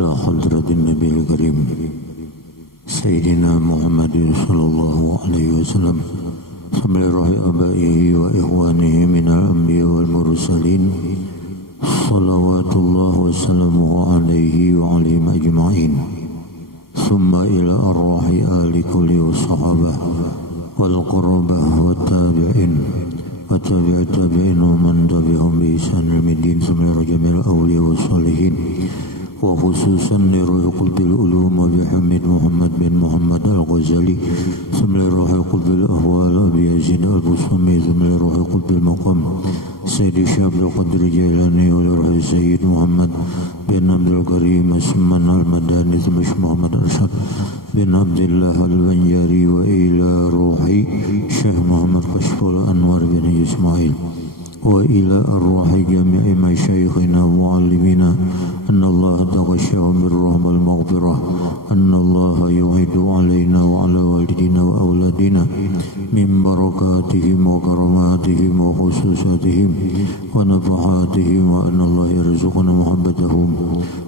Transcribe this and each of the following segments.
إلى حضرة النبي الكريم سيدنا محمد صلى الله عليه وسلم سمع روح آبائه وإخوانه من الأنبياء والمرسلين صلوات الله وسلامه عليه وعليهم أجمعين ثم إلى أرواح آل كل الصحابة والقربة والتابعين وتابع التابعين ومن تبعهم بإحسان إلى يوم الدين ثم إلى جميع الأولياء والصالحين وخصوصا لروح قلب العلوم وبحمد محمد بن محمد الغزالي ثم لروح قلب الأهوال أبي يزيد البصمي ثم لروح قلب المقام سيد الشعب القدر الجيلاني ولروح السيد محمد بن عبد الكريم اسمان المداني ثم محمد أرشد بن عبد الله البنجاري وإلى روح شيخ محمد كشف الأنوار بن إسماعيل وإلى أرواح جميع مشايخنا ومعلمينا أن الله تغشاهم بالرحمة والمغفرة أن الله يعيد علينا وعلى والدينا وأولادنا من بركاتهم وكراماتهم وخصوصاتهم ونفحاتهم وأن الله يرزقنا محبتهم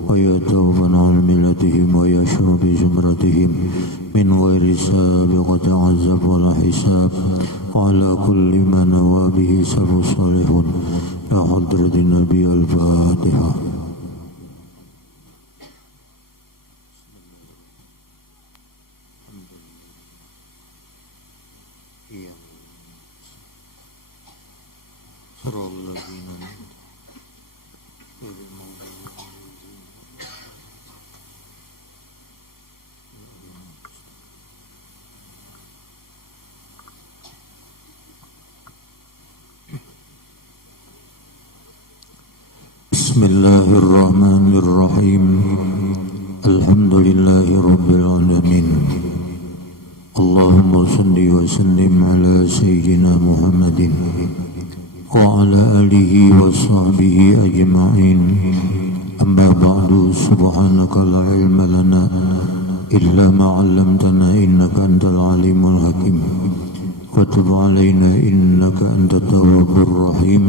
ويتوفنا عن ملتهم ويشر بزمرتهم من غير سابقة عذاب ولا حساب على كل ما نوى به سر صالحون يا حضرة النبي الفاتحة. بسم الله الرحمن الرحيم الحمد لله رب العالمين اللهم صل وسلم على سيدنا محمد وعلى آله وصحبه أجمعين أما بعد سبحانك لا علم لنا إلا ما علمتنا إنك أنت العليم الحكيم وتب علينا إنك أنت التواب الرحيم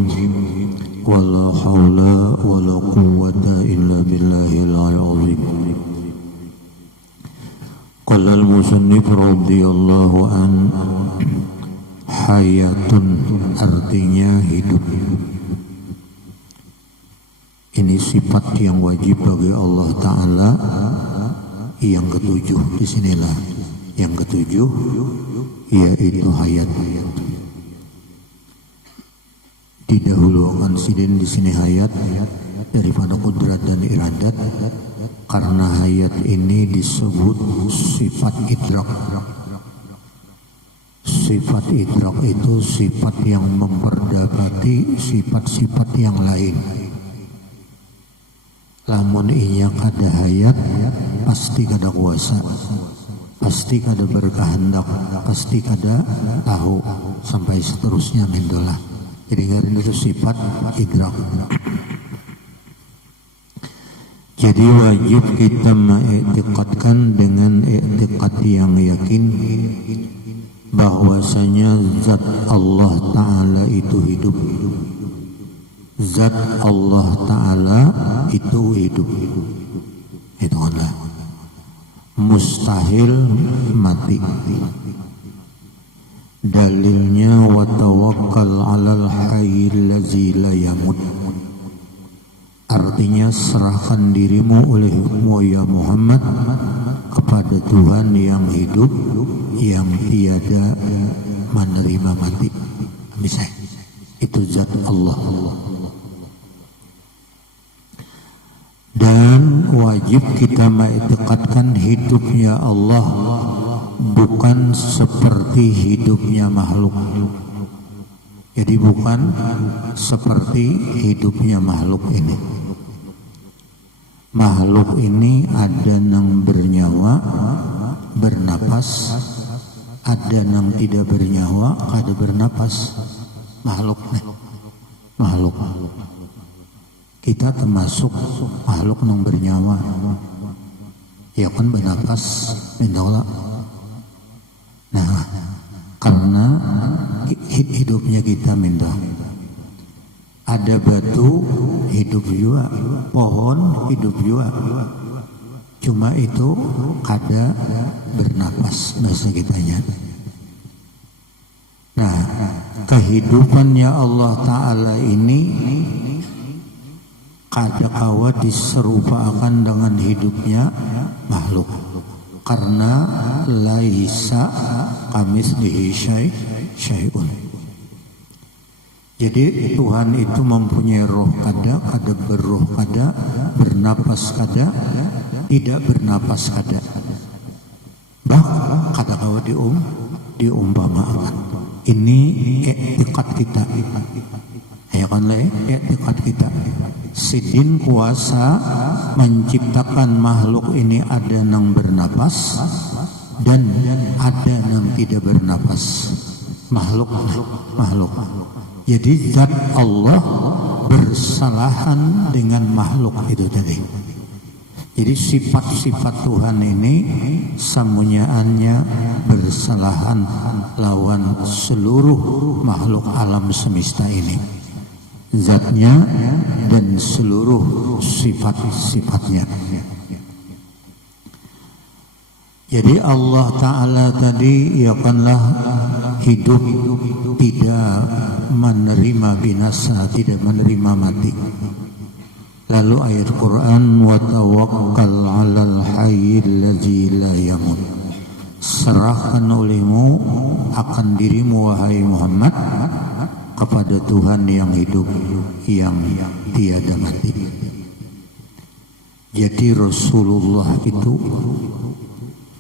ولا حول ولا قوة إلا بالله العلي العظيم. قال المصنف رضي الله عنه hayatun artinya hidup. Ini sifat yang wajib bagi Allah Ta'ala. Yang ketujuh disinilah yang ketujuh yaitu hayat. Didahulukan sidin di sini hayat daripada kudrat dan iradat karena hayat ini disebut sifat idrak. Sifat idrak itu sifat yang memperdapati sifat-sifat yang lain. Lamun iya kada hayat pasti kada kuasa, pasti kada berkehendak, pasti kada tahu sampai seterusnya mendolah. Jadi itu sifat idrak. Jadi wajib kita mengiktikadkan dengan iktikad yang yakin bahwasanya zat Allah Ta'ala itu hidup. Zat Allah Ta'ala itu hidup. Itu Allah. Mustahil mati. Dalilnya wa tawakkal 'alal hayyil ladzi la yamut. Artinya serahkan dirimu olehmu ya Muhammad kepada Tuhan yang hidup, yang tiada menerima mati. Misalnya itu zat Allah. Dan wajib kita mengiktikadkan hidupnya Allah bukan seperti hidupnya makhluk. Jadi bukan seperti hidupnya makhluk ini. Makhluk ini ada yang bernyawa, bernapas, ada yang tidak bernyawa, kada bernapas. Makhluk. Kita termasuk makhluk yang bernyawa. Ya kan bernapas, mendola. Nah, karena hidupnya kita mendola. Ada batu hidup juga, pohon hidup juga, Cuma itu kada bernapas bahasa kitanya. Nah, kehidupannya Allah Ta'ala ini kada kawa diserupakan dengan hidupnya makhluk, karena laisa kamitslihi syai'un. Jadi Tuhan itu mempunyai roh kada berroh kada, bernapas kada, tidak bernapas kada. Bahkan kada kawa diumpamakan. Ini i'tiqad kita. Ya kan lah, i'tiqad kita. Sidin kuasa menciptakan makhluk ini ada yang bernapas dan ada yang tidak bernapas. Makhluk. Jadi zat Allah bersalahan dengan makhluk itu tadi. Jadi sifat-sifat Tuhan ini samunyaannya bersalahan lawan seluruh makhluk alam semesta ini, zatnya dan seluruh sifat-sifatnya. Jadi Allah Ta'ala tadi yakanlah hidup, tidak menerima binasa, tidak menerima mati. Lalu ayat Quran, wa tawakkal 'alal hayyil ladzi la yamut. Serahkan olehmu akan dirimu wahai Muhammad kepada Tuhan yang hidup, yang tiada mati. Jadi Rasulullah itu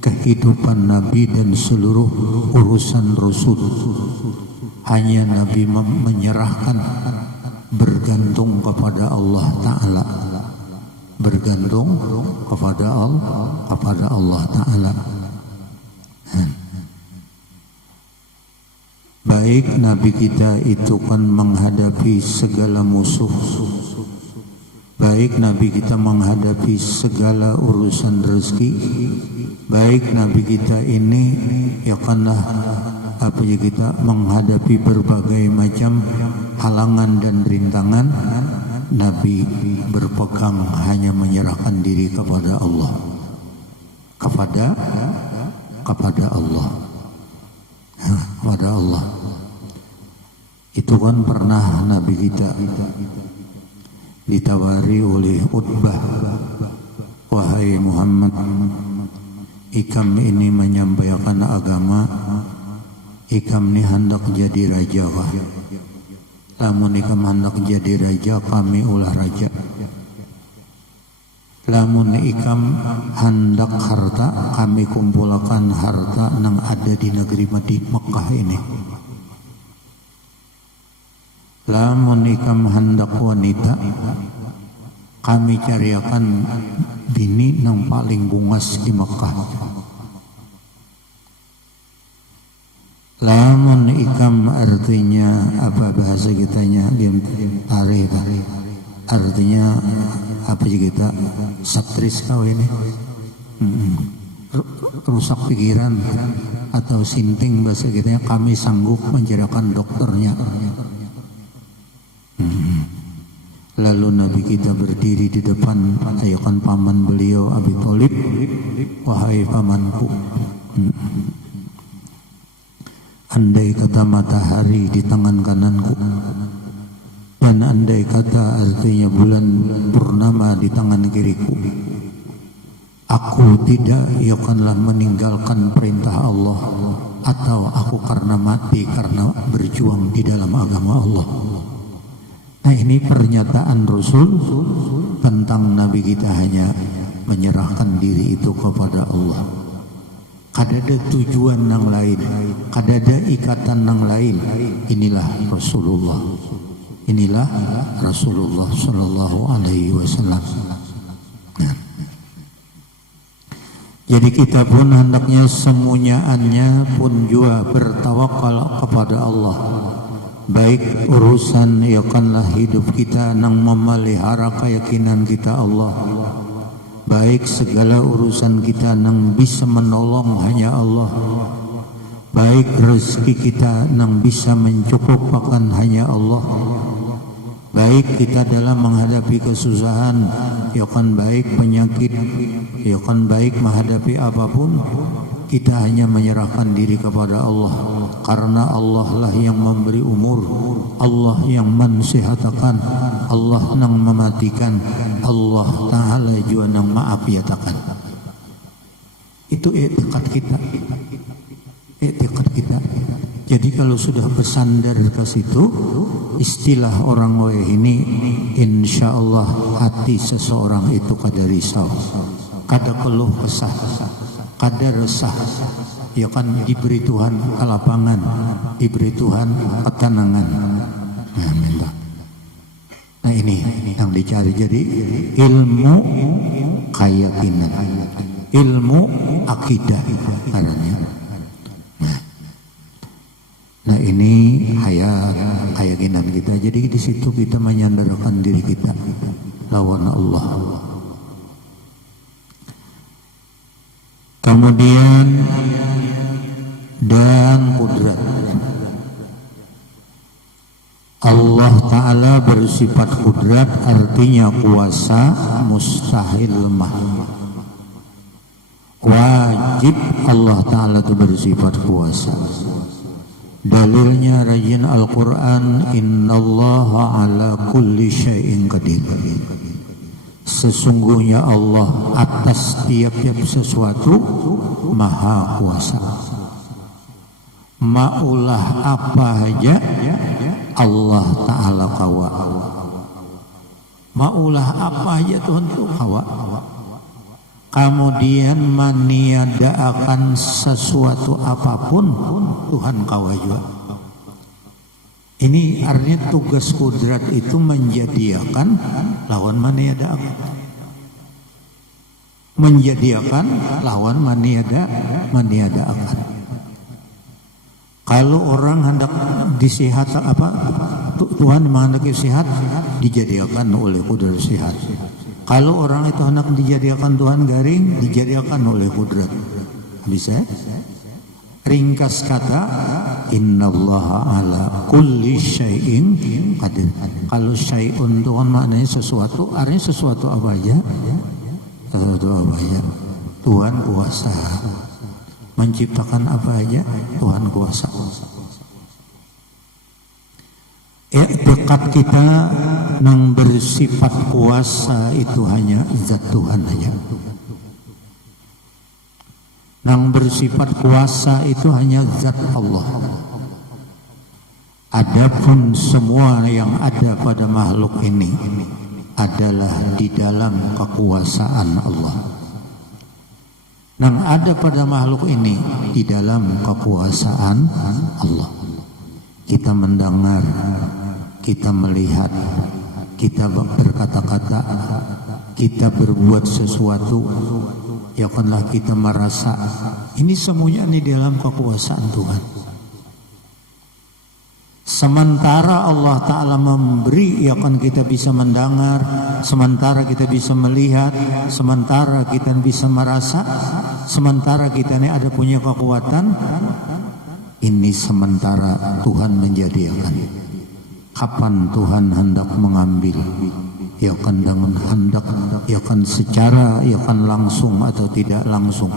kehidupan Nabi dan seluruh urusan Rasul hanya Nabi menyerahkan, bergantung kepada Allah Ta'ala, bergantung kepada Allah Ta'ala. Baik Nabi kita itu kan menghadapi segala musuh, baik Nabi kita menghadapi segala urusan rezeki, baik Nabi kita ini ya kanlah kita menghadapi berbagai macam halangan dan rintangan, Nabi berpegang hanya menyerahkan diri kepada Allah, kepada Allah. Kepada Allah. Itu kan pernah Nabi kita ditawari oleh Utbah, wahai Muhammad, ikam ini menyampaikan agama, ikam ini hendak jadi raja kah? Lamun ikam hendak jadi raja, kami ulah raja. Lamun ikam hendak harta, kami kumpulkan harta yang ada di negeri Mekah ini. Lamun ikam hendak wanita, kami cariakan bini yang paling bungas di Mekah. Lamun ikam artinya apa bahasa kitanya tarikh, artinya apa sih kita satris kau ini rusak pikiran atau sinting bahasa kitanya, kami sanggup mencarikan dokternya. Lalu Nabi kita berdiri di depan ayahkan paman beliau Abi Thalib, wahai pamanku, andai kata matahari di tangan kananku dan andai kata artinya bulan purnama di tangan kiriku, aku tidak akanlah meninggalkan perintah Allah, atau aku karena mati karena berjuang di dalam agama Allah. Nah, ini pernyataan Rasul tentang Nabi kita hanya menyerahkan diri itu kepada Allah. Kada ada tujuan yang lain, kada ada ikatan yang lain. Inilah Rasulullah. Inilah Rasulullah Sallallahu Alaihi Wasallam. Nah. Jadi kita pun hendaknya semunyaannya pun juga bertawakal kepada Allah. Baik urusan yakanlah hidup kita yang memelihara keyakinan kita Allah. Baik segala urusan kita yang bisa menolong hanya Allah. Baik rezeki kita yang bisa mencukupkan hanya Allah. baik kita dalam menghadapi kesusahan, ya kan baik penyakit, ya kan baik menghadapi apapun, kita hanya menyerahkan diri kepada Allah, karena Allah lah yang memberi umur, Allah yang mensehatkan, Allah yang mematikan, Allah Ta'ala juga yang maafiatakan. Itu i'tiqad kita, i'tiqad kita. Jadi kalau sudah bersandar ke situ, istilah orang wae ini, insya Allah hati seseorang itu kada risau, kada keluh kesah, kada resah, ya kan diberi Tuhan kelapangan, diberi Tuhan ketenangan. Nah ini yang dicari. Jadi ilmu keyakinan, ilmu akidah caranya. Nah ini keyakinan kita. Jadi di situ kita menyandarkan diri kita lawan Allah. Kemudian dan kudrat. Allah Ta'ala bersifat kudrat, artinya kuasa, mustahil mah. Wajib Allah Ta'ala itu bersifat kuasa. Dalilnya rajin Al-Quran, innallaha ala kulli syai'in qadir. Sesungguhnya Allah atas tiap-tiap sesuatu maha kuasa. Maulah apa aja Allah Ta'ala kawa. Maulah apa aja Tuhan itu kawa. Kemudian meniadakan sesuatu apapun Tuhan kawa juga. Ini artinya tugas kudrat itu menjadikan lawan maniadakan. Menjadikan lawan maniadakan. Kalau orang hendak disihat Tuhan menghendaki sehat, dijadikan oleh kudrat sehat. Kalau orang itu hendak dijadikan Tuhan garing, dijadikan oleh kudrat. Bisa? Ringkas kata, innallaha ala kulli syai'in qadir. Kalau syai'un Tuhan maknanya sesuatu, artinya sesuatu apa aja? Sesuatu apa aja? Tuhan kuasa. Menciptakan apa aja? Tuhan kuasa. I'tiqad kita yang bersifat kuasa itu hanya zat Tuhan aja. Yang bersifat kuasa itu hanya zat Allah. Adapun semua yang ada pada makhluk ini adalah di dalam kekuasaan Allah. Yang ada pada makhluk ini di dalam kekuasaan Allah. Kita mendengar, kita melihat, kita berkata-kata, kita berbuat sesuatu, ya kanlah kita merasa, ini semuanya di dalam kekuasaan Tuhan. Sementara Allah Ta'ala memberi, ya kan kita bisa mendengar, sementara kita bisa melihat, sementara kita bisa merasa, sementara kita ini ada punya kekuatan, ini sementara Tuhan menjadikan. Kapan Tuhan hendak mengambil, ya kan dengan hendak, ya kan secara, ya kan langsung atau tidak langsung,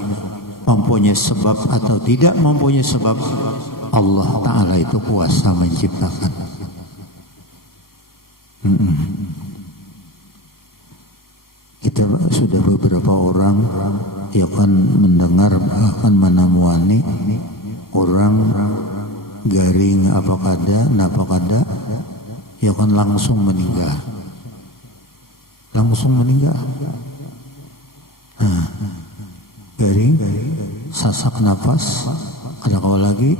mempunyai sebab atau tidak mempunyai sebab, Allah Ta'ala itu kuasa menciptakan. Kita sudah beberapa orang, ya kan mendengar, akan menemuani orang garing apa kada, ya kan langsung meninggal. Garing, sasak napas, ada kau lagi,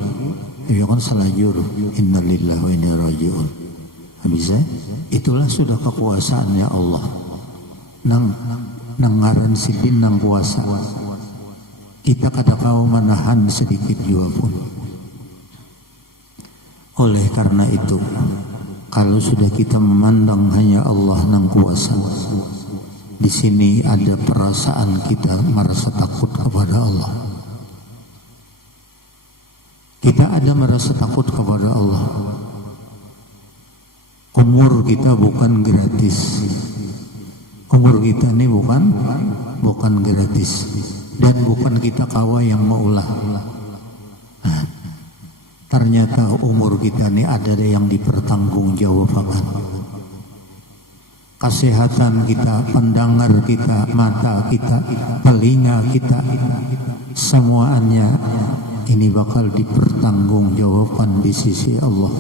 ya kan selajur, innalillahi wa inna ilaihi raji'un. Bisa? Itulah sudah kekuasaannya Allah. Nang ngaran sidin nang kuasa. Kita kada kau menahan sedikit juga pun. Oleh karena itu, kalau sudah kita memandang hanya Allah nang kuasa, di sini ada perasaan kita merasa takut kepada Allah. Kita ada merasa takut kepada Allah. umur kita bukan gratis. Umur kita ini bukan gratis, dan bukan kita kawa yang maulah. Nah, ternyata umur kita ini ada yang dipertanggungjawabkan. Kesehatan kita, pendengar kita, mata kita, telinga kita, semuanya ini bakal dipertanggungjawabkan di sisi Allah.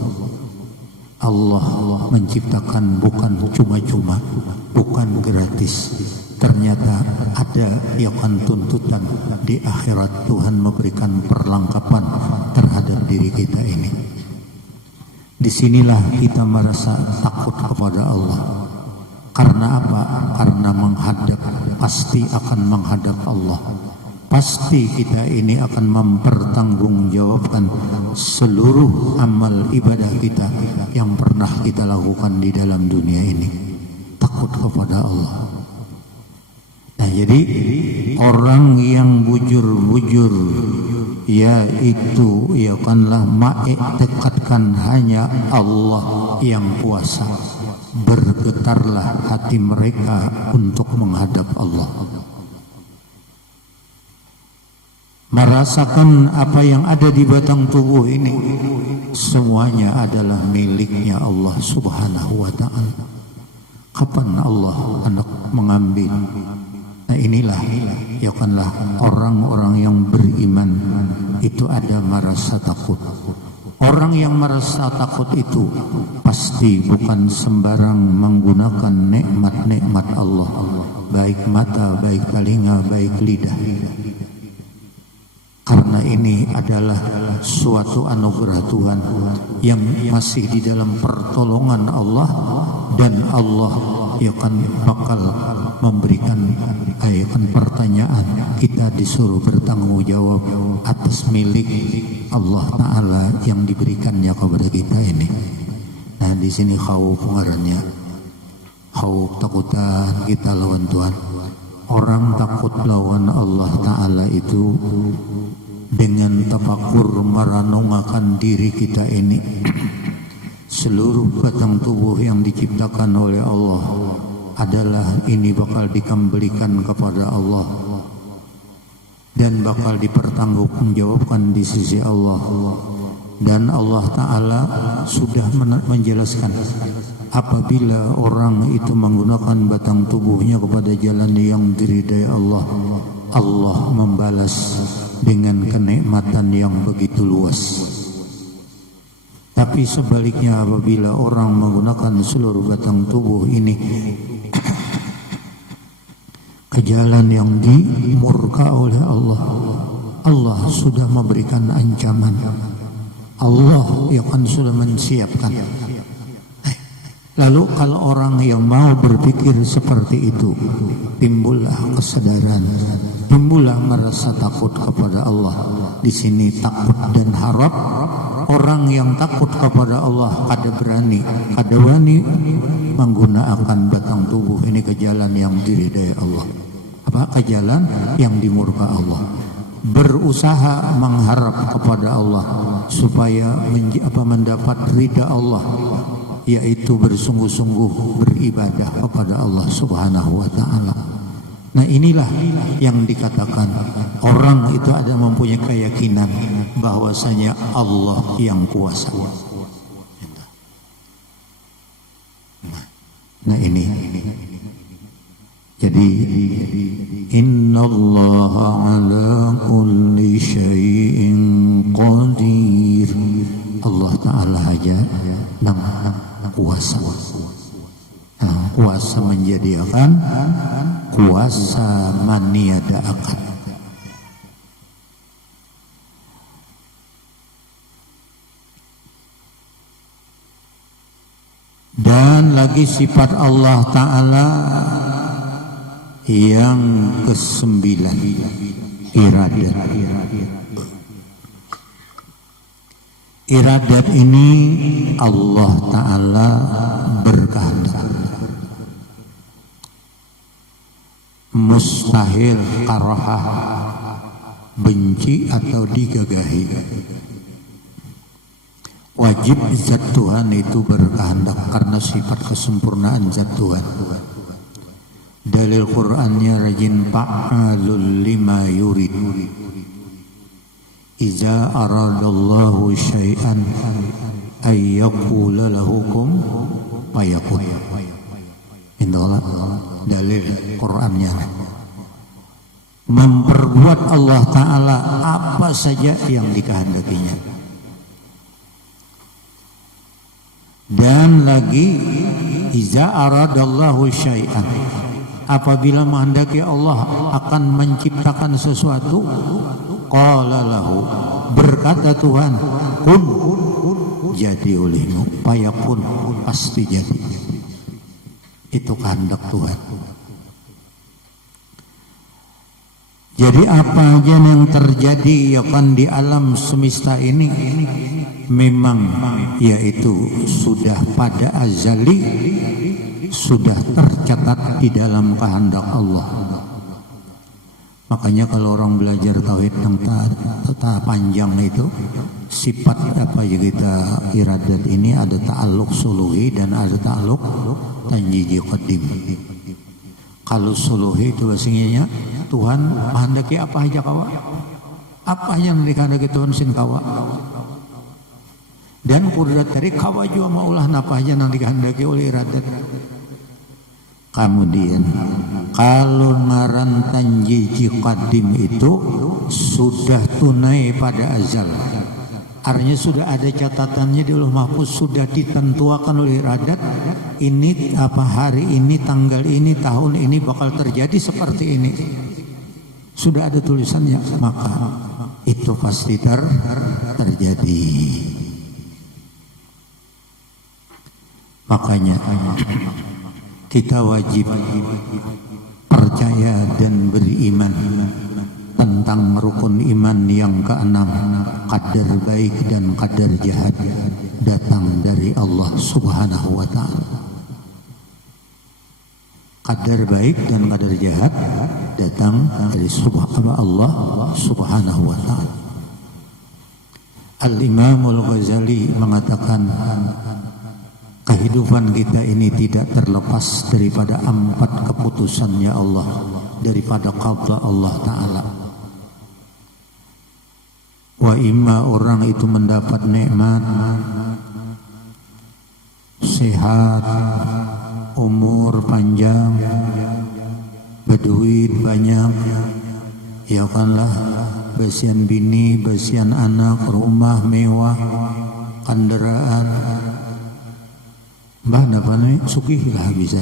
Allah menciptakan bukan cuma-cuma, bukan gratis. Ternyata ada yang tuntutan di akhirat. Tuhan memberikan perlengkapan terhadap diri kita ini. Disinilah kita merasa takut kepada Allah. Karena apa? Karena pasti akan menghadap Allah. Pasti kita ini akan mempertanggungjawabkan seluruh amal ibadah kita yang pernah kita lakukan di dalam dunia ini. Takut kepada Allah. Nah, jadi orang yang bujur-bujur, yaitu yakanlah tekadkan hanya Allah yang kuasa. Bergetarlah hati mereka untuk menghadap Allah. Merasakan apa yang ada di batang tubuh ini semuanya adalah miliknya Allah Subhanahu wa ta'ala. Kapan Allah hendak mengambil? Nah, inilah yakanlah orang-orang yang beriman itu ada merasa takut. Orang yang merasa takut itu pasti bukan sembarang menggunakan nikmat-nikmat Allah, baik mata, baik telinga, baik lidah. Karena ini adalah suatu anugerah Tuhan yang masih di dalam pertolongan Allah, dan Allah akan bakal memberikan pertanyaan. Kita disuruh bertanggung jawab atas milik Allah Ta'ala yang diberikannya kepada kita ini. Nah, di sini khauf pengarannya, khauf takutan kita lawan Tuhan. Orang takut lawan Allah Ta'ala itu dengan tafakur merenungkan diri kita ini. Seluruh batang tubuh yang diciptakan oleh Allah adalah ini bakal dikembalikan kepada Allah dan bakal dipertanggungjawabkan di sisi Allah. Dan Allah Ta'ala sudah menjelaskan, apabila orang itu menggunakan batang tubuhnya kepada jalan yang diridai Allah, Allah membalas dengan kenikmatan yang begitu luas. Tapi sebaliknya, apabila orang menggunakan seluruh batang tubuh ini ke jalan yang dimurka oleh Allah, Allah sudah memberikan ancaman. Allah yang sudah mensiapkan. Lalu kalau orang yang mau berpikir seperti itu, timbullah kesadaran, timbullah merasa takut kepada Allah. Di sini takut dan harap. Orang yang takut kepada Allah kada berani, kada wani menggunakan batang tubuh ini ke jalan yang diridai Allah. Apa? Ke jalan yang dimurka Allah. Berusaha mengharap kepada Allah supaya mendapat ridha Allah, yaitu bersungguh-sungguh beribadah kepada Allah Subhanahu wa ta'ala. Nah, inilah yang dikatakan orang itu ada mempunyai keyakinan bahwasanya Allah yang kuasa. Nah, ini jadi innallaha ala kulli syai'in qadir. Allah Ta'ala aja yang kuasa. Nah, kuasa menjadikan, kuasa meniadakan. Dan lagi sifat Allah Ta'ala yang ke-9, iradat. Iradat ini Allah Ta'ala berkehendak. Mustahil karahah, benci atau digagahi. Wajib zat Tuhan itu berkehendak karena sifat kesempurnaan zat Tuhan. Dalil Qur'annya rajin fa'alul lima yurid. Iza aradallahu syai'an ay yaqula lahu kun fayakun. Itulah dalil Qur'annya. Memperbuat Allah Ta'ala apa saja yang dikehendakinya. Dan lagi iza aradallahu syai'an, apabila menghendaki Allah akan menciptakan sesuatu, qala lahu, berkata Tuhan, kun, jadi olehmu, fayakun, pasti jadi. Itu kehendak Tuhan. Jadi apa aja yang terjadi ya kan di alam semesta ini memang yaitu sudah pada azali, sudah tercatat di dalam kehendak Allah. Makanya kalau orang belajar tauhid tentang panjang itu, sifat apa ya kita iradat ini ada ta'alluq suluhi dan ada ta'alluq tanjiji qadim. Kalau suluhi itu bahasanya Tuhan menghendaki apa aja kawa, apa yang dikehendaki Tuhan sin kawa. Dan kudrat dari kawa juga maulah napa aja yang dikehendaki oleh iradat. Kemudian kalau ngaran tanjiji qadim itu sudah tunai pada azal. Artinya sudah ada catatannya di Lauh Mahfuz, sudah ditentukan oleh iradat. Ini apa hari ini, tanggal ini, tahun ini bakal terjadi seperti ini. Sudah ada tulisannya, maka itu pasti terjadi. Makanya kita wajib percaya dan beriman tentang rukun iman yang keenam, qadar baik dan qadar jahat datang dari Allah Subhanahu wa ta'ala. Qadar baik dan qadar jahat datang dari Allah Subhanahu wa ta'ala. Al-Imam Al-Ghazali mengatakan kehidupan kita ini tidak terlepas daripada 4 keputusannya Allah, daripada qada Allah Ta'ala. Wa imma orang itu mendapat nikmat, sehat, umur panjang, berduit banyak, ya kanlah, besian bini, besian anak, rumah mewah, kendaraan, mbah napa nih sugih lah bisa,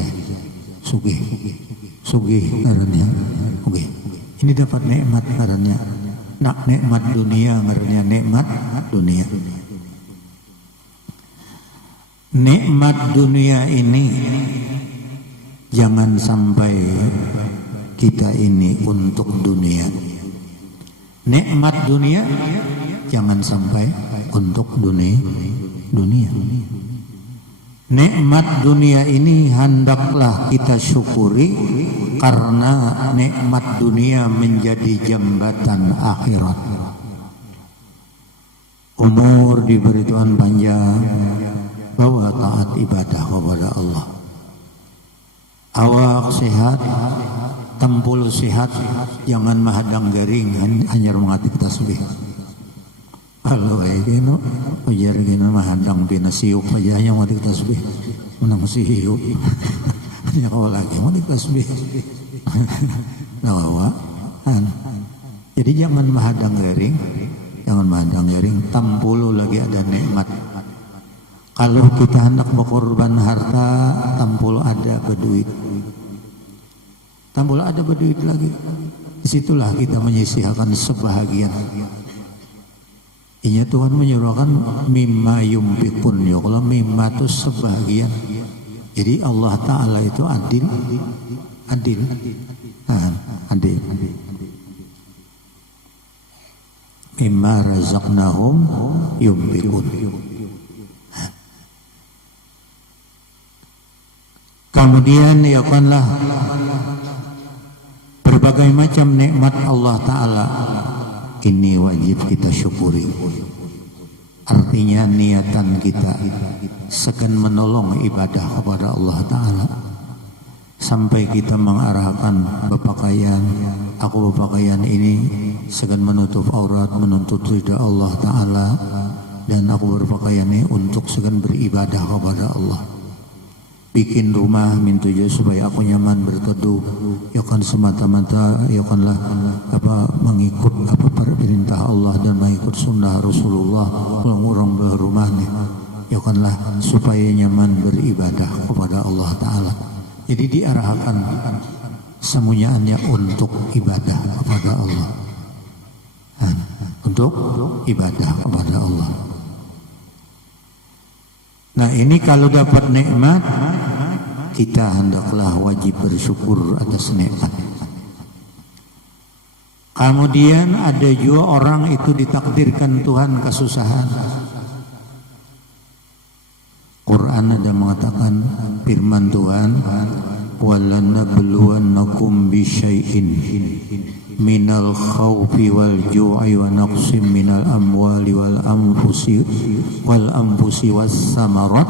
sugih karena, oke, ini dapat nikmat karena. Nak nikmat dunia ngaranya nikmat dunia. Nikmat dunia ini jangan sampai kita ini untuk dunia. Nikmat dunia jangan sampai untuk dunia. Nikmat dunia ini hendaklah kita syukuri karena nikmat dunia menjadi jembatan akhirat. Umur diberi Tuhan panjang, bahwa taat ibadah kepada Allah. Awak sehat, tempul sehat, jangan menghadang garing, hanya mengatik tasbih. Kalau kayak gini, ujar gini menghadang bina siup aja hanya mengatik tasbih, menang siup. Ya kalau lagi mengatik tasbih, nawa. Jadi jangan menghadang garing, tampulu lagi ada nikmat. Kalau kita hendak berkorban harta, tampulu ada berduit. Tampulu ada berduit lagi. Disitulah kita menyisihkan sebahagian. Ini Tuhan menyuruhkan mimma yumfikun, ya kalau mimma itu sebahagian. Jadi Allah Ta'ala itu adil. Mimma razaqnahum yumfikun. Kemudian ya kanlah berbagai macam nikmat Allah Ta'ala ini wajib kita syukuri. Artinya niatan kita segan menolong ibadah kepada Allah Ta'ala sampai kita mengarahkan berpakaian, aku berpakaian ini segan menutup aurat, menuntut ridha Allah Ta'ala, dan aku berpakaian ini untuk segan beribadah kepada Allah. Bikin rumah mintuju supaya aku nyaman berteduh, ya kan semata-mata ya kanlah mengikut perintah Allah dan mengikut sunnah Rasulullah orang berumah nih, ya kanlah supaya nyaman beribadah kepada Allah Ta'ala. Jadi diarahkan semuanya untuk ibadah kepada Allah, untuk ibadah kepada Allah. Nah ini kalau dapat nikmat, kita hendaklah wajib bersyukur atas nikmat. Kemudian ada juga orang itu ditakdirkan Tuhan kesusahan. Quran ada mengatakan firman Tuhan, walanabluwannakum bisyai'in minal khawfi wal ju'i wa naqsim minal amwali wal anfusi was samarat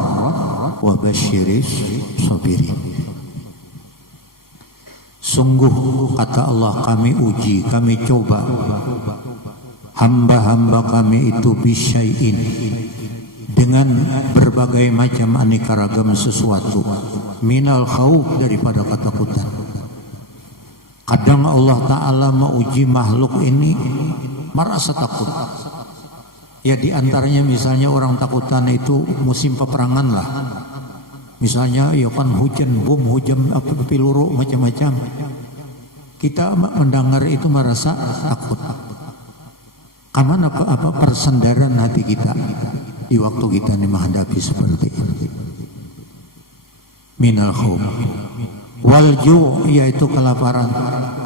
wa basyiris sabirin. Sungguh kata Allah, kami uji, kami coba hamba-hamba kami itu bisyai'in, dengan berbagai macam aneka ragam sesuatu, minal khauf, daripada ketakutan. Kadang Allah Ta'ala menguji makhluk ini merasa takut. Ya diantaranya misalnya orang takutan itu musim peperangan lah. Misalnya ya kan hujan bom, hujan peluru macam-macam. Kita mendengar itu merasa takut. Kapan apa persendaran hati kita di waktu kita ini menghadapi seperti ini. Minal khauf wal ju', yaitu kelaparan.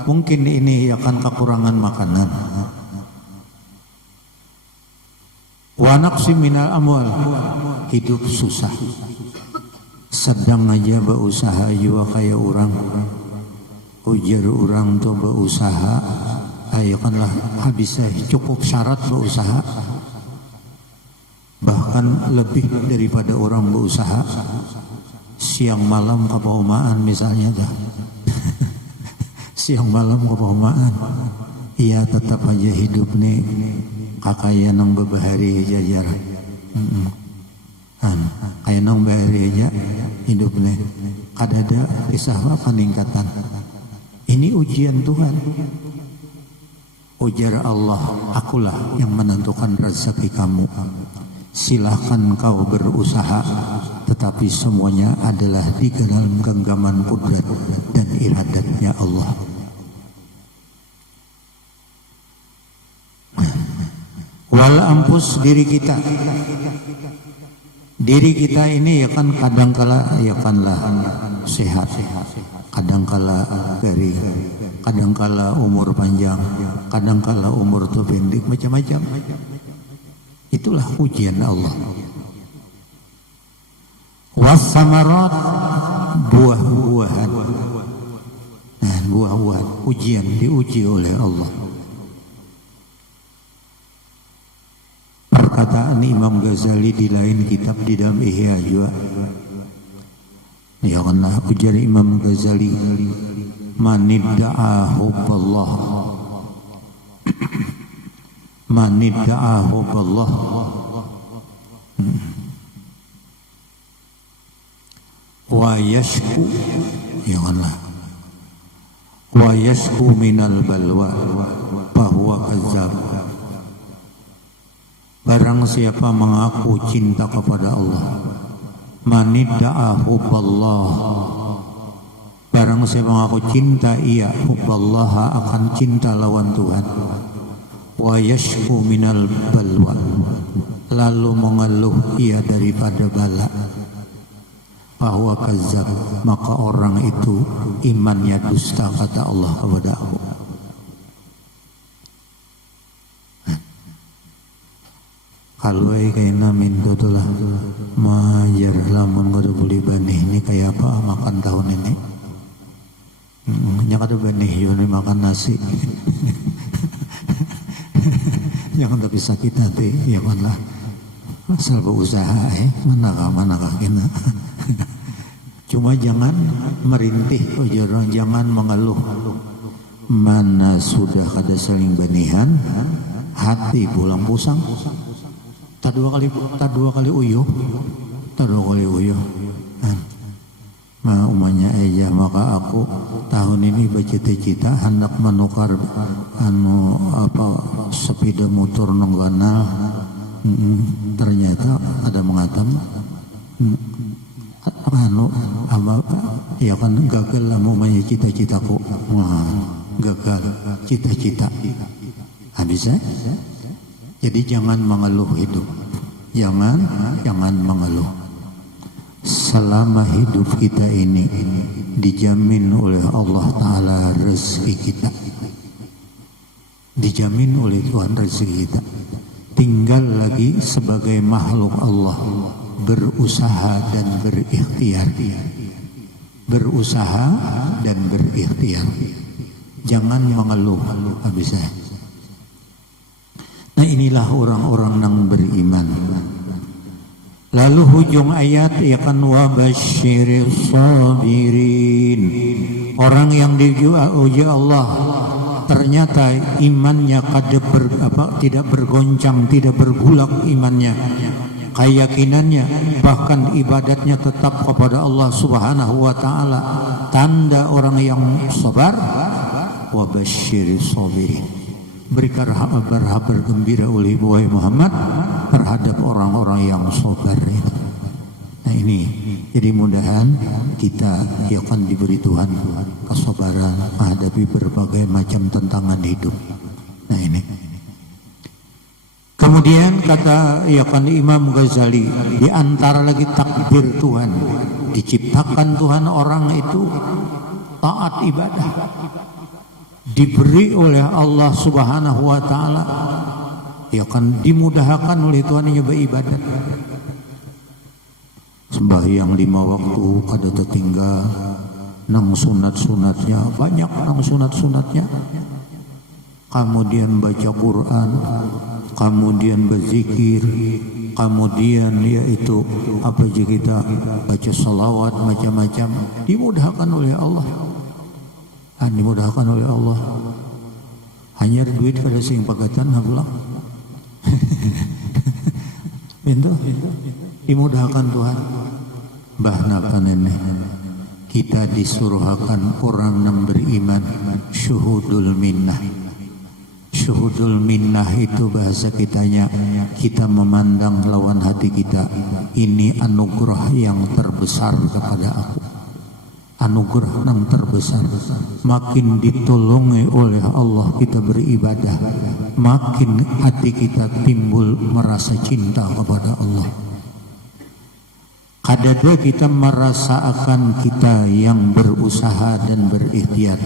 Mungkin ini akan kekurangan makanan. Wa naqsim minal amwal, hidup susah. Sedang aja berusaha juga kayak orang, ujar orang tuh berusaha, ayo kanlah habis cukup syarat berusaha, bahkan lebih daripada orang berusaha. Siang malam kepahumaan misalnya dah. Siang malam kepahumaan, iya tetap aja hidup nih kakaya nang bebahari aja jarang. Kayak nang bahari aja hidup nih kadada kisah peningkatan. Ini ujian Tuhan. Ujar Allah, akulah yang menentukan rezeki kamu. Silahkan kau berusaha, tetapi semuanya adalah di dalam genggaman kudrat dan iradatnya Allah. Wal ampus, diri kita. Diri kita ini ya kan kadangkala ya kanlah sehat, kadangkala garing, kadangkala umur panjang, kadangkala umur tuh pendek, macam-macam. Itulah ujian Allah. Wassamarat, buah-buahan. Nah, buah-buahan ujian, diuji oleh Allah. Perkataan Imam Ghazali di lain kitab di dalam Ihya juga. Ya Allah, ujar Imam Ghazali, manidda'a hubballah, manidda'a hubballah, wa yashku, ya Allah, wa yashku minal balwa bahwa kadzab. Barang siapa mengaku cinta kepada Allah, manidda'a hubballah, barang siapa mengaku cinta ia hubballah, akan cinta lawan Tuhan, wa yashku minal balwa, lalu mengeluh ia daripada bala, bahwa kadzab, maka orang itu imannya dusta, kata Allah kepada aku. Kalau kayaknya minta tuh lah majar lamun kada boleh banih ini kayak apa makan tahun ini. Jangan ada banih yoni makan nasi. Jangan tapi sakit hati ya kan lah. asal berusaha manakah kena. Cuma jangan merintih ujuran, jangan mengeluh. Mana sudah kada saling banihan, hati pulang pusang. Tak dua kali uyuh. Umanya aja, maka aku tahun ini bercita-cita hendak menukar sepeda motor nongganal. Ternyata ada mengatam ya kan gagal lah umanya cita-citaku. Gagal cita-cita. Bisa? Jadi jangan mengeluh hidup. Jangan mengeluh. Selama hidup kita ini dijamin oleh Allah Ta'ala rezeki kita. Dijamin oleh Tuhan rezeki kita. Tinggal lagi sebagai makhluk Allah berusaha dan berikhtiar. Berusaha dan berikhtiar. Jangan mengeluh. Bisa. Nah inilah orang-orang yang beriman. Lalu hujung ayat ya kan wa basyiris sabirin. Orang yang diuji Allah ternyata imannya tidak bergoncang, tidak bergulak imannya, keyakinannya, bahkan ibadatnya tetap kepada Allah Subhanahu wa taala. Tanda orang yang sabar, wa basyiris sabirin. Berikan kabar gembira oleh Muhammad terhadap orang-orang yang sabar itu. Nah ini, jadi mudahan kita akan diberi Tuhan kesabaran menghadapi berbagai macam tantangan hidup. Nah ini. Kemudian kata Imam Ghazali, di antara lagi takdir Tuhan, diciptakan Tuhan orang itu taat ibadah. Diberi oleh Allah Subhanahu wa taala, dimudahkan oleh Tuhan yang beribadat. Sembahyang 5 waktu kada tertinggal, nang sunat-sunatnya banyak, nang sunat-sunatnya. Kemudian baca Quran, kemudian berzikir, kemudian yaitu kita baca salawat macam-macam, dimudahkan oleh Allah. Dimudahkan oleh Allah. Hanya duit kada sing pagatan pulang. Itu dimudahkan Tuhan. Bahna panene kita disuruhkan orang yang beriman syuhudul minnah. Syuhudul minnah itu bahasa kitanya, kita memandang lawan hati kita, ini anugerah yang terbesar kepada aku. Anugerah yang terbesar. Makin ditolongi oleh Allah kita beribadah, makin hati kita timbul merasa cinta kepada Allah. Kadada kita merasa akan kita yang berusaha dan berikhtiar.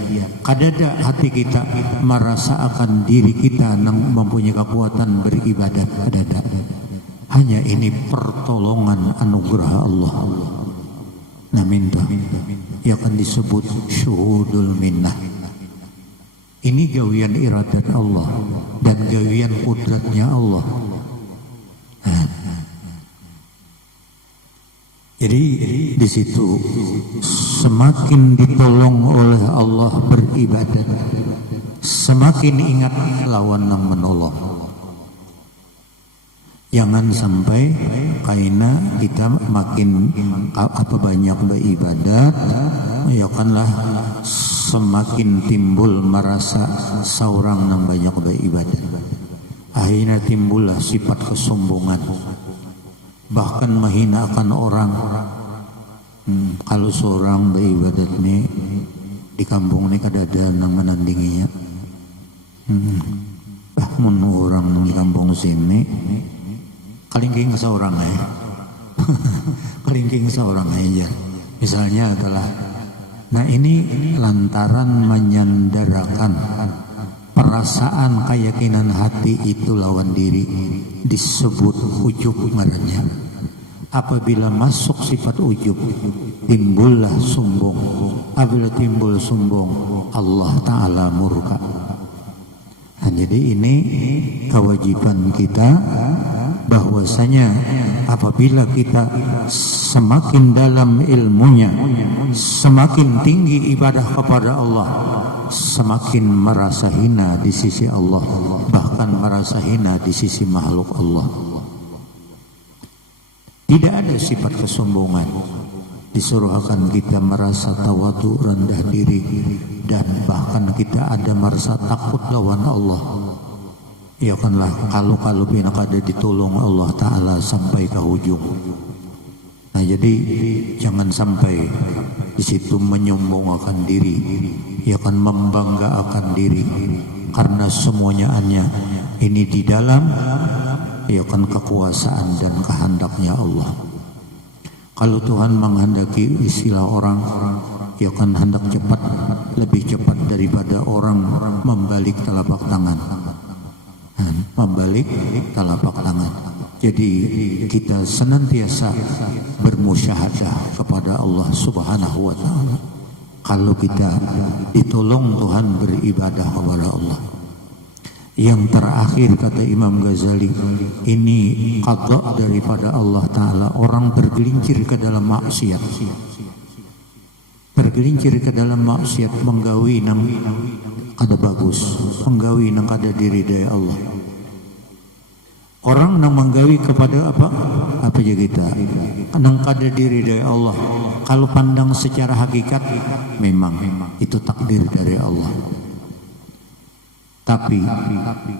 Kadada hati kita merasa akan diri kita yang mempunyai kekuatan beribadah. Kadada. Hanya ini pertolongan anugerah Allah. Nah minta yang akan disebut syuhudul minnah. Ini gawian iradat Allah dan gawian kudratnya Allah. Jadi di situ semakin ditolong oleh Allah beribadat, semakin ingat lawan yang menolong. Jangan sampai karena kita makin banyak beribadat, semakin timbul merasa seorang yang banyak beribadat. Akhirnya timbullah sifat kesombongan, bahkan menghinakan orang. Kalau seorang beribadat nih di kampung nih kada ada yang menandinginya. Orang di kampung sini kalingking seorang aja. Kelingking seorang aja. Misalnya adalah, nah ini lantaran menyandarkan perasaan keyakinan hati itu lawan diri, disebut ujub ngarannya. Apabila masuk sifat ujub, timbullah sombong. Apabila timbul sombong, Allah Ta'ala murka. Nah, jadi ini kewajiban kita bahwasanya apabila kita semakin dalam ilmunya, semakin tinggi ibadah kepada Allah, semakin merasa hina di sisi Allah, bahkan merasa hina di sisi makhluk Allah. Tidak ada sifat kesombongan. Disuruh akan kita merasa tawadu, rendah diri, dan bahkan kita ada merasa takut lawan Allah. Ya kanlah kalau yang ada ditolong Allah Ta'ala sampai ke ujung. Nah jadi jangan sampai di situ menyombongkan diri, ya kan membanggakan diri, karena semuanya hanya ini di dalam ya kan kekuasaan dan kehendaknya Allah. Kalau Tuhan menghendaki istilah orang ya kan hendak cepat, lebih cepat daripada orang membalik telapak tangan. Membalik telapak tangan. Jadi kita senantiasa bermusyahadah kepada Allah Subhanahu wa Ta'ala. Kalau kita ditolong Tuhan beribadah kepada Allah. Yang terakhir kata Imam Ghazali, ini qada daripada Allah Ta'ala. Orang bergelincir ke dalam maksiat, bergelincir ke dalam maksiat, menggawi nang kada bagus, menggawi nang kada diri dari Allah. Orang nang menggawi kepada apa aja kita nang kada diri dari Allah. Kalau pandang secara hakikat memang itu takdir dari Allah. Tapi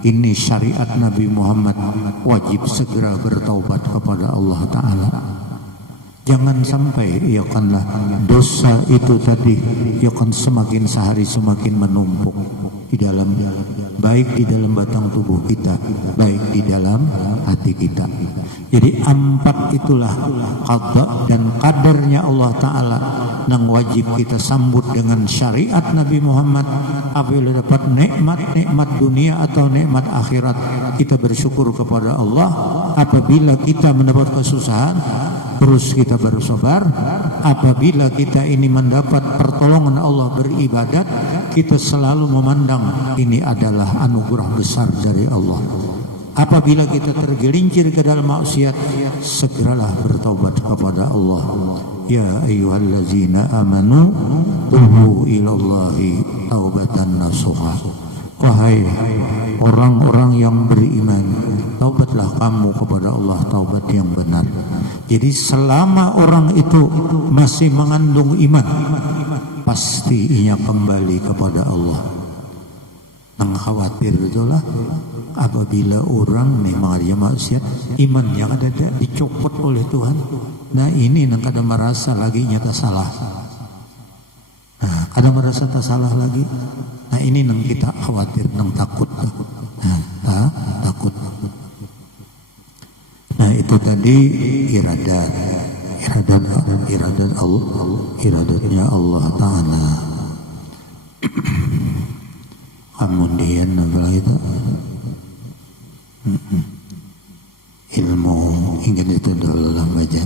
ini syariat Nabi Muhammad, wajib segera bertaubat kepada Allah Ta'ala. Jangan sampai ya kanlah dosa itu tadi ya kan semakin sehari semakin menumpuk di dalam, baik di dalam batang tubuh kita, baik di dalam hati kita. Jadi empat itulah qada dan qadarnya Allah Ta'ala yang wajib kita sambut dengan syariat Nabi Muhammad. Apabila dapat nikmat dunia atau nikmat akhirat, kita bersyukur kepada Allah. Apabila kita mendapat kesusahan, terus kita bersabar. Apabila kita ini mendapat pertolongan Allah beribadat, kita selalu memandang ini adalah anugerah besar dari Allah. Apabila kita tergelincir ke dalam maksiat, segeralah bertaubat kepada Allah. Ya ayyuhallazina amanu tubu ilallahi taubatan nasuha. Wahai orang-orang yang beriman, taubatlah kamu kepada Allah taubat yang benar. Jadi selama orang itu masih mengandung iman, pasti ia kembali kepada Allah. Yang khawatir itulah apabila orang memang dia maksiat, imannya ada dicopot oleh Tuhan. Nah ini yang kadang merasa lagi nyata salah. Nah, kadang merasa tak salah lagi. Nah ini yang kita khawatir, yang takut. Nah, takut. Nah itu tadi iradat Allah, iradatnya Allah Ta'ala. Kemudian apa lagi itu? Ilmu ingin itu dulu lah baca.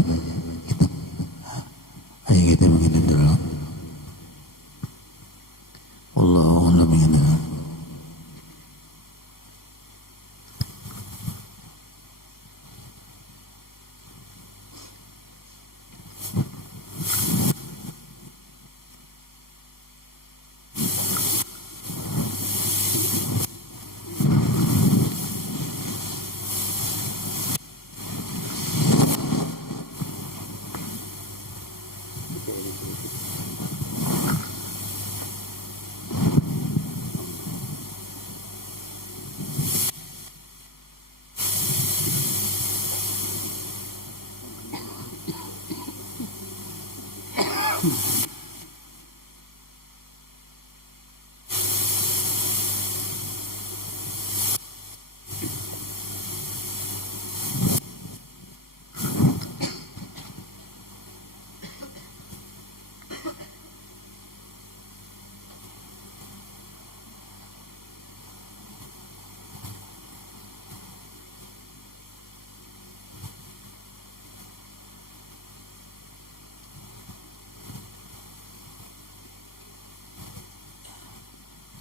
Ayo kita begini dulu. Wallahu a'lam bishawab.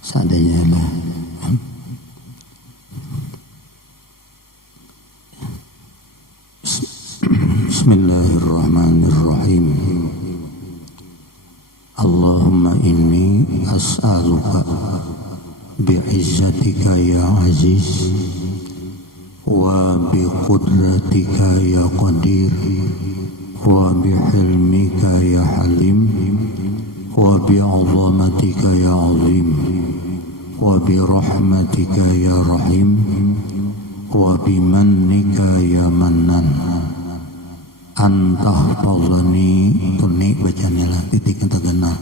Seadanya lah. Bismillahirrahmanirrahim. Allahumma inni as'aluka bi'izzatika ya aziz wa biqudratika ya qadir wa bihilmika ya halim wa bi'azamatika ya azim wa birahmatika ya rahim wa bimannika ya mannan antahfazani tunik bacanya lah titik yang tergenal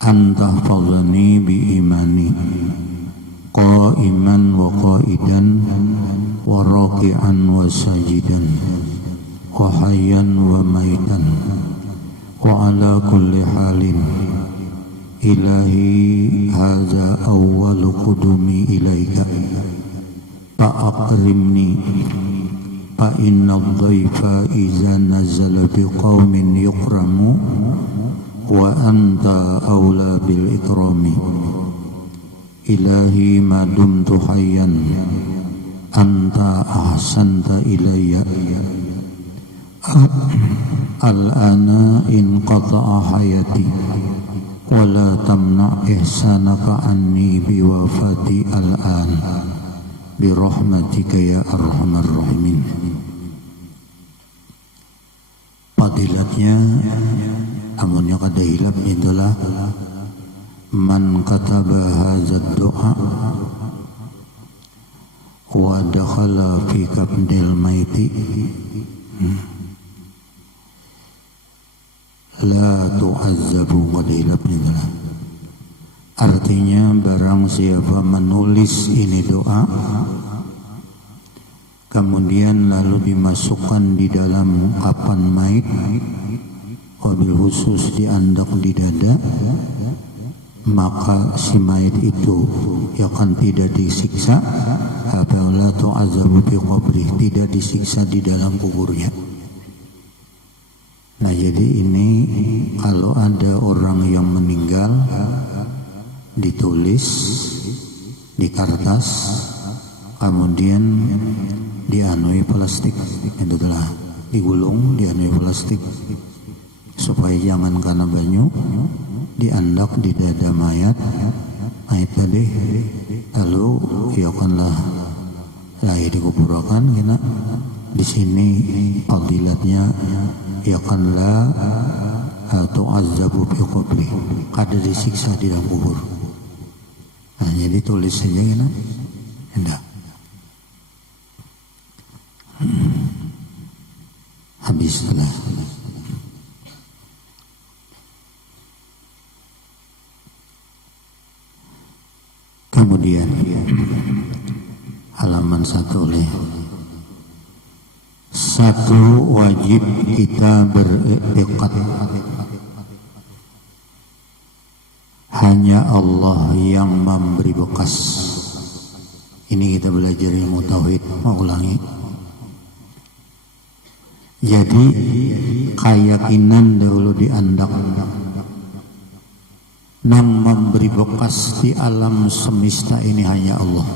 antahfazani bi imani qaiman wa qaidan wa raki'an wa sajidan wa hayyan wa maitan wa ala kulli halin ilahi hadza awwalu qudumi ilaika fa'akrimni fa inna dhaifa iza nazala biqaumin yukramu wa anta awla bil ikrami ilahi ma dumtu hayyan anta ahsanta ilayya al-ana in qata'a hayati wa la tamna' ihsanaka anni biwafati al-an birahmatika ya arhamar rahimin. Fadilatnya amunnya kada hilap itulah man kataba hadzal doa wa dakhala fi kabdil maiti la tu'azzabu. Kada hilap itulah artinya barang siapa menulis ini doa kemudian lalu dimasukkan di dalam kapan mayit, wabil khusus diandak di dada, maka si mayit itu akan tidak disiksa, la tu'azzabu fi qabri, tidak disiksa di dalam kuburnya. Nah jadi ini kalau ada orang yang meninggal ditulis di kertas kemudian dianui plastik, itu telah digulung dianui plastik supaya jangan kena banyu, diandak di dada mayat tadi, lalu iakanlah lahir dikuburkan kena di sini fadilatnya iakanlah tu'azzabu fi qabri, kada disiksa di dalam kubur. Nah, jadi tulis saja kena hendak habis lah. Kemudian halaman 1 oleh satu, wajib kita beriktikad hanya Allah yang memberi bekas. Ini kita belajar ilmu tauhid, mau ulangi. Jadi keyakinan dahulu diandak yang memberi bekas di alam semesta ini hanya Allah.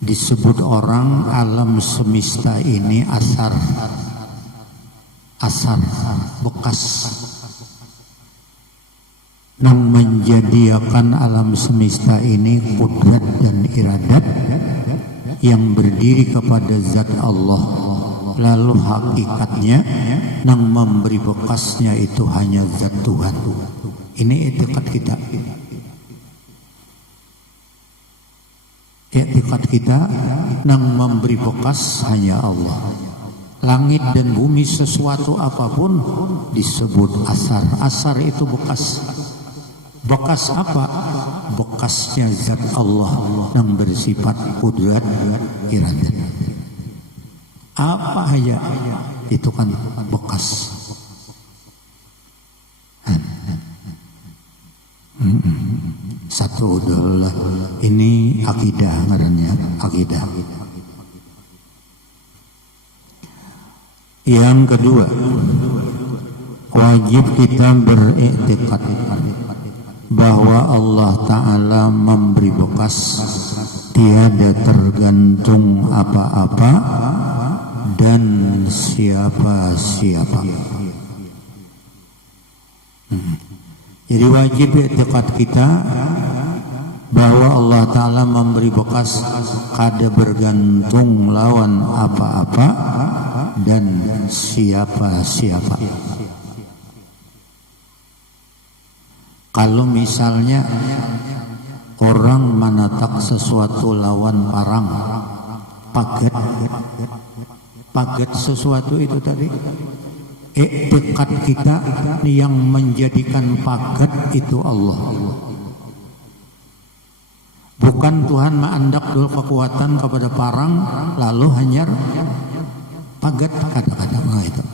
Disebut orang alam semesta ini asar bekas yang menjadikan alam semesta ini kudrat dan iradat yang berdiri kepada zat Allah, lalu hakikatnya yang memberi bekasnya itu hanya zat Tuhan. Ini etikat kita. Etikat kita yang memberi bekas hanya Allah. Langit dan bumi sesuatu apapun disebut asar. Asar itu bekas. Bekas apa? Bekasnya zat Allah yang bersifat kudrat iradat. Apa aja itu kan bekas. Satu adalah ini akidah, ngarannya akidah. Yang kedua, wajib kita beriktikad bahwa Allah Ta'ala memberi bekas tiada tergantung apa-apa dan siapa-siapa. Jadi wajib i'tiqad kita bahwa Allah Ta'ala memberi bekas kada bergantung lawan apa-apa dan siapa-siapa. Kalau misalnya orang manatak sesuatu lawan parang, paget sesuatu itu tadi, i'tiqad kita yang menjadikan paget itu Allah. Bukan Tuhan ma'andak dulu kekuatan kepada parang lalu hanyar paget kata-kata itu.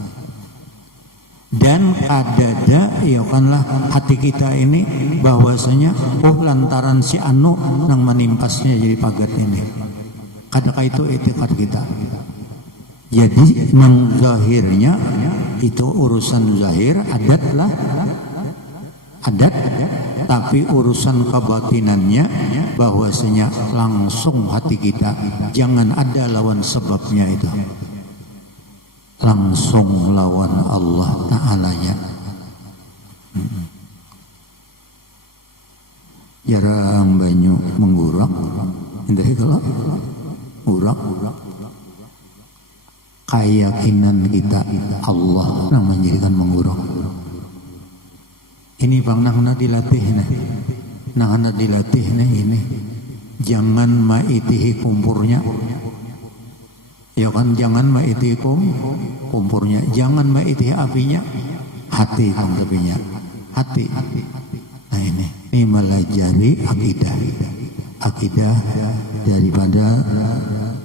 Dan kadada ya kanlah hati kita ini bahwasanya lantaran si anu nang menimpasnya jadi paget ini. Kadang itu i'tiqad kita. Jadi nang zahirnya itu urusan zahir adat, tapi urusan kebatinannya bahwasanya langsung hati kita jangan ada lawan sebabnya itu, langsung lawan Allah Ta'alanya. Jarang banyu menggurak, entah kalau gurak keyakinan kita Allah yang menjadikan menggurak. Ini bang nahna dilatih ini jangan maitihi kumpurnya, ya kan, jangan maitihi kumpurnya, jangan maitihi apinya, hati tanggapinya, hati. Nah ini melajari akidah daripada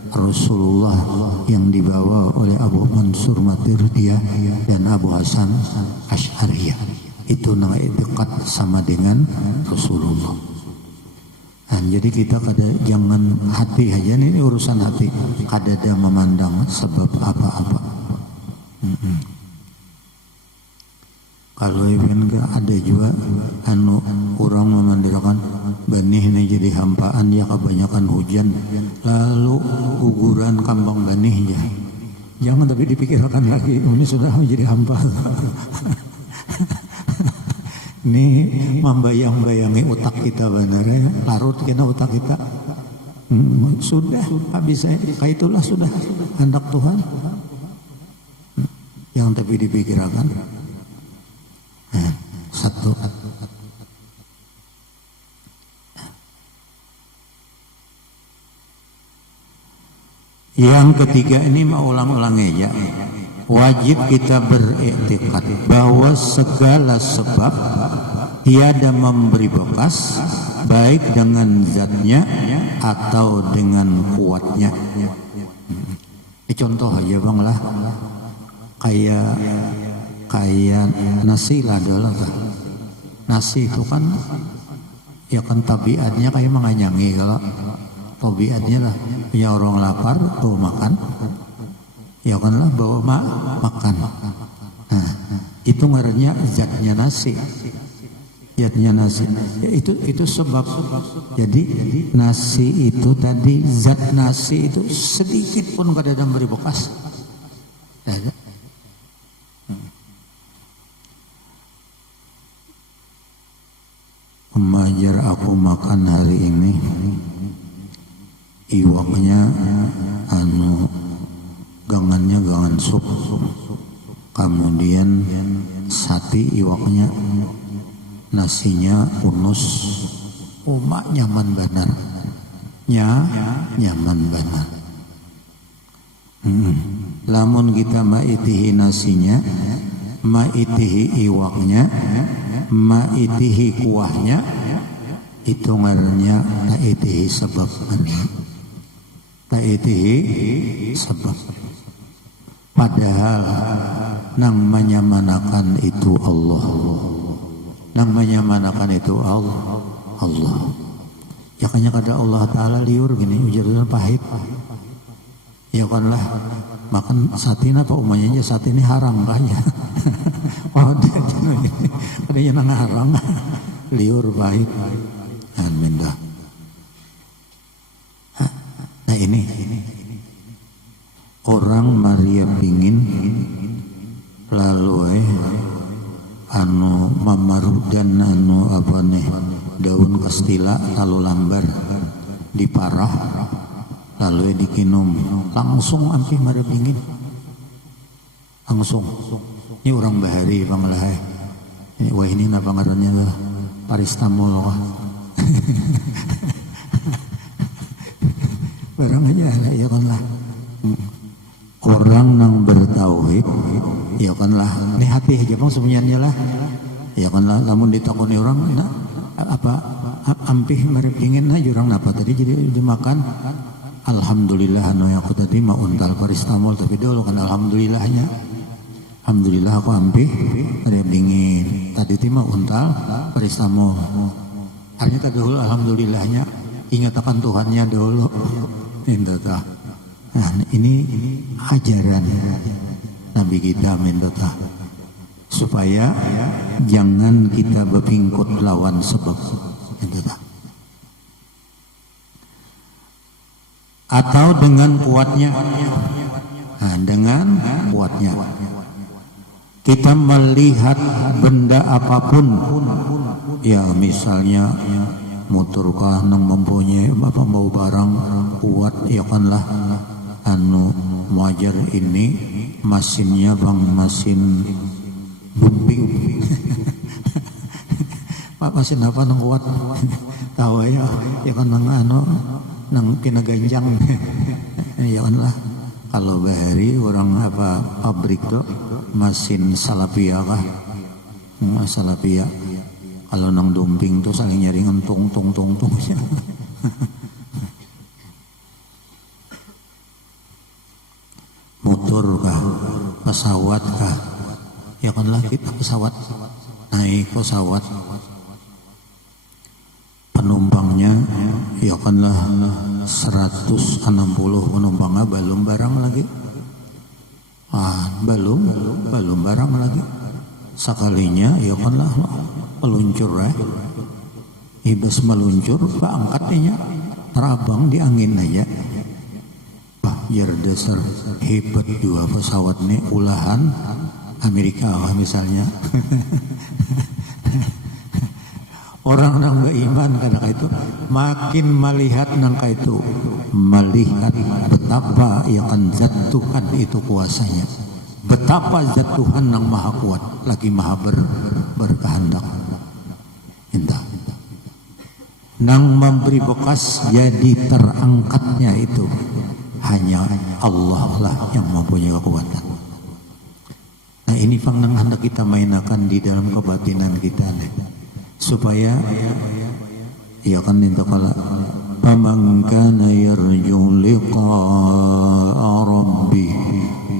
Rasulullah yang dibawa oleh Abu Mansur Maturidiyah dan Abu Hasan Asy'ariyah. Itu nama i'tiqad sama dengan Rasulullah. Nah, jadi kita jangan hati aja, ini urusan hati, kadada memandang sebab apa-apa. Kalau even ada juga kurang memandirakan benih ini jadi hampaan ya kebanyakan hujan lalu guguran kambang benihnya. Jangan tapi dipikirkan lagi, ini sudah menjadi hampa. Ini membayang-bayangi utak kita benar ya, larut kena utak kita. Sudah habis kayak itulah sudah kehendak Tuhan. Yang tapi dipikirkan. Satu. Yang ketiga ini mau ulang-ulang aja. Wajib kita beriktikad bahwa segala sebab tiada memberi bekas baik dengan zatnya atau dengan kuatnya. Contoh aja bang lah, kayak nasi lah adalah nasi itu kan ya kan tabiatnya kayak menganyangi, kalau tabiatnya lah punya orang lapar tuh makan. Ya kan lah bawa makan. Nah, itu ngarannya zatnya nasi. Zatnya nasi. Ya, itu sebab. Jadi nasi itu tadi zat nasi itu sedikit pun kada ada beri bekas. Mengajar aku makan hari ini iwaknya gangannya gangan sup, kemudian sati iwaknya, nasinya unus, nyaman benar, nyaman benar. Lamun kita maitihi nasinya, maitihi iwaknya, maitihi kuahnya, itu ngarannya taitihi sebab ini, taitihi sebab. Padahal nang menyamanakan itu Allah, nang menyamanakan itu Allah. Ya kanya kada Allah Ta'ala liur gini, ujaran pahit. Ya kan lah, makan satina apa umumnya saat ini haram kayaknya. Oh dia nang haram, liur pahit. Amin dah. Maria pingin lalu anu mamarudan anu apa nih daun kastila lalu lambar diparah lalu dikinum langsung ampih Maria pingin langsung. Ini orang bahari panglahai wah ini apa ngarannya lah paristamol kah barang aja lah ya kan lah. Orang nang bertauhid ya kan lah ini hati aja bang semuanya lah ya kan lah namun ditakuni orang nah, apa ampih Maria pingin nah jurang apa tadi jadi dimakan alhamdulillah anu aku tadi mau untal paristamol tapi dulu kan alhamdulillahnya alhamdulillah aku ampih Maria pingin tadi mah untal paristamol artinya dahulu alhamdulillahnya ingat akan Tuhannya dulu itu tah. Nah, ini ajaran Nabi kita mendota supaya jangan kita berpingkut lawan sebab mendota. Atau dengan kuatnya, nah, dengan kuatnya kita melihat benda apapun, ya misalnya motorkah nang mempunyai bapak mau barang kuat ya kan lah anu wajar ini mesinnya bang mesin dumping pak mesin apa nang kuat tahu ya kan nang anu nang pinaganjang ya kan lah kalau bahari orang apa pabrik tuh mesin salapia kah salapia kalau nang dumping tuh saling nyari ngentung tung motor kah, pesawat kah, ya kan lah kita pesawat, naik pesawat, penumpangnya ya kan lah 160 penumpangnya belum barang lagi, belum barang lagi, sekalinya ya kan lah meluncur ibas meluncur, pak angkatnya terabang di angin aja. Jar dasar hebat juga pesawat nih ulahan Amerika misalnya. Orang nang beriman karena itu makin melihat nangka itu melihat betapa ya kan zat Tuhan itu kuasanya, betapa zat Tuhan nang maha kuat lagi maha berkehendak. Indah nang memberi bekas jadi terangkatnya itu hanya Allah lah yang mempunyai kekuatan. Nah ini nang hendak kita mainakan di dalam kebatinan kita nih. Supaya ya kan itu kalau faman kana yarju liqa'a rabbih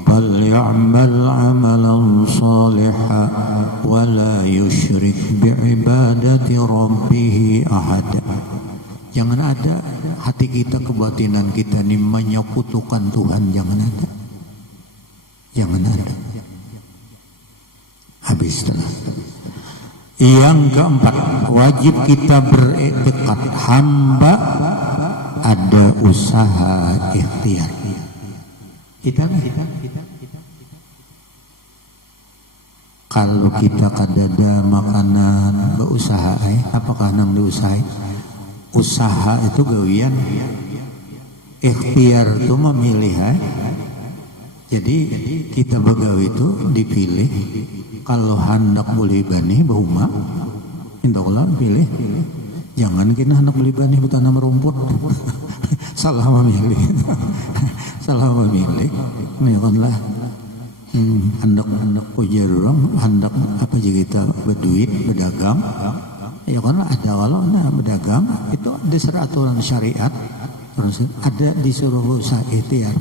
falyamal 'amalan shalihan wa la yusyrik bi'ibadati rabbih ahada. Jangan ada hati kita, kebatinan kita ini menyekutukan Tuhan, jangan ada. Jangan ada. Habis telah. Yang keempat, wajib kita beriktikad hamba ada usaha ikhtiar. Kita kalau kita kadada makanan berusaha, apakah nang diusahain? Usaha itu gawian, ikhtiar itu memilih. Jadi kita begawi itu dipilih. Kalau hendak beli bani bahuma, intakullah pilih. Jangan kita hendak beli bani bertanam rumput. Salah memilih. Salah memilih. Menyatakanlah hendak ujar orang, hendak apa aja kita berduit, berdagang. Ya kan ada kalau berdagang itu ada aturan syariat, terus ada disuruh usaha ikhtiar.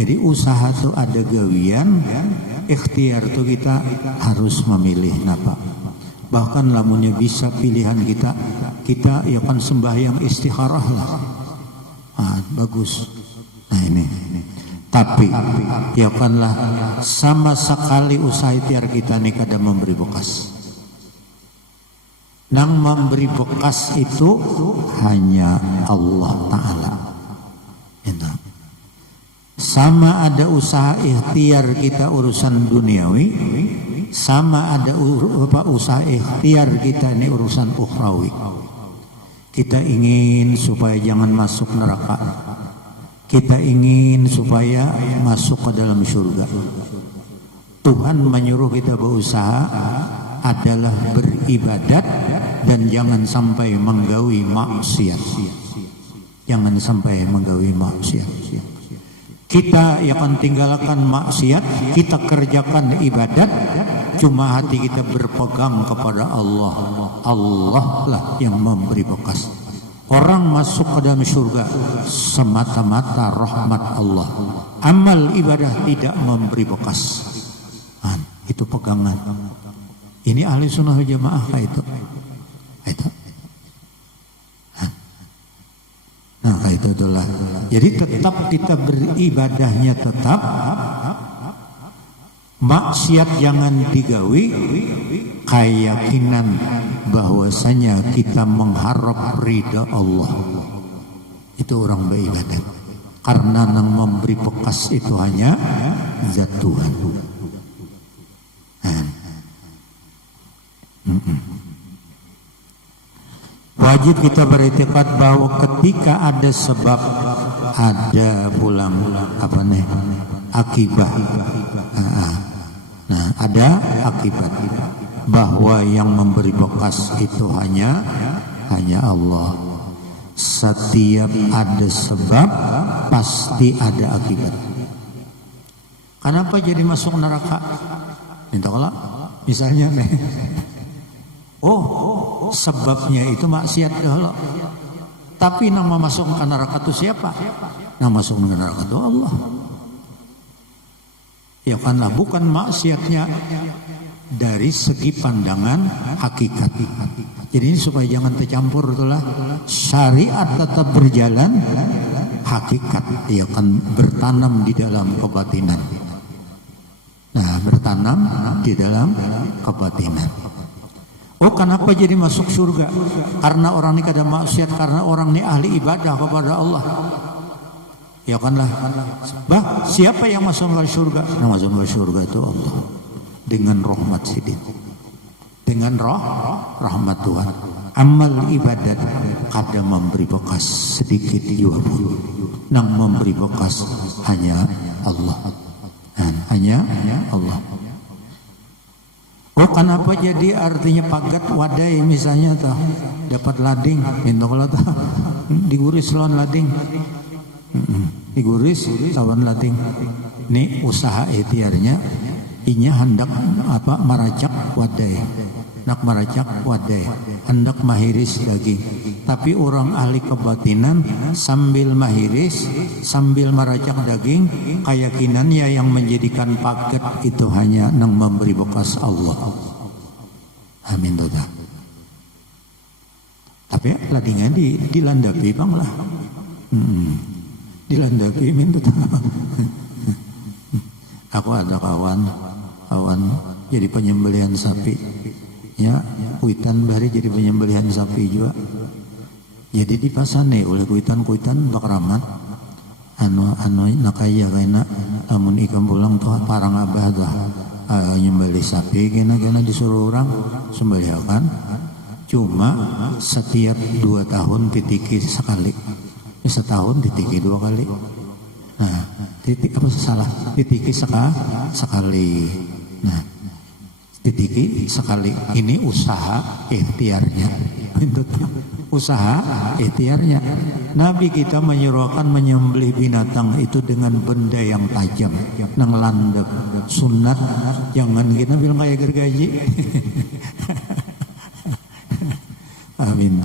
Jadi usaha itu ada gawian, ikhtiar itu kita harus memilih napa. Bahkan lamunnya bisa pilihan kita ya kan sembahyang istikharah lah. Bagus. Nah ini. Tapi ya kanlah sama sekali usaha ikhtiar kita nih kada memberi bekas. Nang memberi bekas itu hanya Allah Ta'ala. sama ada usaha ikhtiar kita urusan duniawi, sama ada usaha ikhtiar kita ini urusan ukhrawi. Kita ingin supaya jangan masuk neraka, kita ingin supaya masuk ke dalam surga. Tuhan menyuruh kita berusaha adalah beribadat dan jangan sampai menggawi maksiat. Jangan sampai menggawi maksiat. Kita akan tinggalkan maksiat, kita kerjakan ibadat, cuma hati kita berpegang kepada Allah. Allah lah yang memberi bekas. Orang masuk ke dalam surga semata-mata rahmat Allah. Amal ibadah tidak memberi bekas. Itu pegangan. Ini ahli sunnah wal jamaah kayak itu. Nah kayak itu itulah. Jadi tetap kita beribadahnya tetap. Maksiat jangan digawi. Keyakinan bahwasanya kita mengharap ridha Allah. Itu orang beribadah. Karena yang memberi bekas itu hanya zat Tuhan. Wajib kita beriktikad bahwa ketika ada sebab, ada pulang akibat. Nah, ada akibat bahwa yang memberi bekas itu hanya Allah. Setiap ada sebab pasti ada akibat. Kenapa jadi masuk neraka? Minta Allah. Misalnya nih, sebabnya itu maksiat dahulu. Tapi nama masuk ke neraka itu siapa? Nama masuk ke neraka itu Allah. Ya karena bukan maksiatnya dari segi pandangan hakikat. Jadi ini supaya jangan tercampur itulah syariat tetap berjalan, hakikat ya kan bertanam di dalam kebatinan. Nah, bertanam di dalam kebatinan. Kenapa jadi masuk surga? Karena orang ini kada maksiat, karena orang ini ahli ibadah kepada Allah. Ya kanlah. Siapa yang masuk ke surga? Yang masuk ke surga itu Allah. Dengan rahmat sidin. Dengan rahmat Tuhan. Amal ibadat kada memberi bekas sedikit juga pun. Yang memberi bekas hanya Allah. Hanya Allah. Kenapa jadi artinya pagat wadai misalnya tuh dapat lading, kalau diguris lawan lading, diguris lawan lading. Ini usaha ikhtiarnya, inya hendak maracak wadai, nak maracak wadai, hendak mahiris daging. Tapi orang ahli kebatinan sambil mahiris, sambil maracak daging, keyakinannya yang menjadikan paket itu hanya yang memberi bekas Allah. Amin doa. Tapi ladingnya dilandapi bang lah. Dilandapi minta. Aku ada kawan jadi penyembelihan sapi. Ya, kuitan bari jadi penyembelihan sapi juga. Jadi dipasan nih oleh kuitan bakramat anu nakaya kaina namun ikan pulang tuh parang abah dah nyembelih sapi kena disuruh orang sembelihakan cuma setiap 2 tahun ditiki sekali, setahun ditiki 2 kali. Nah ditiki sekali. Nah ditiki sekali, ini usaha ikhtiarnya. Usaha ikhtiarnya. Nabi kita menyuruhkan menyembelih binatang itu dengan benda yang tajam, nang landep. Sunat jangan kita bilang kayak gergaji. Amin.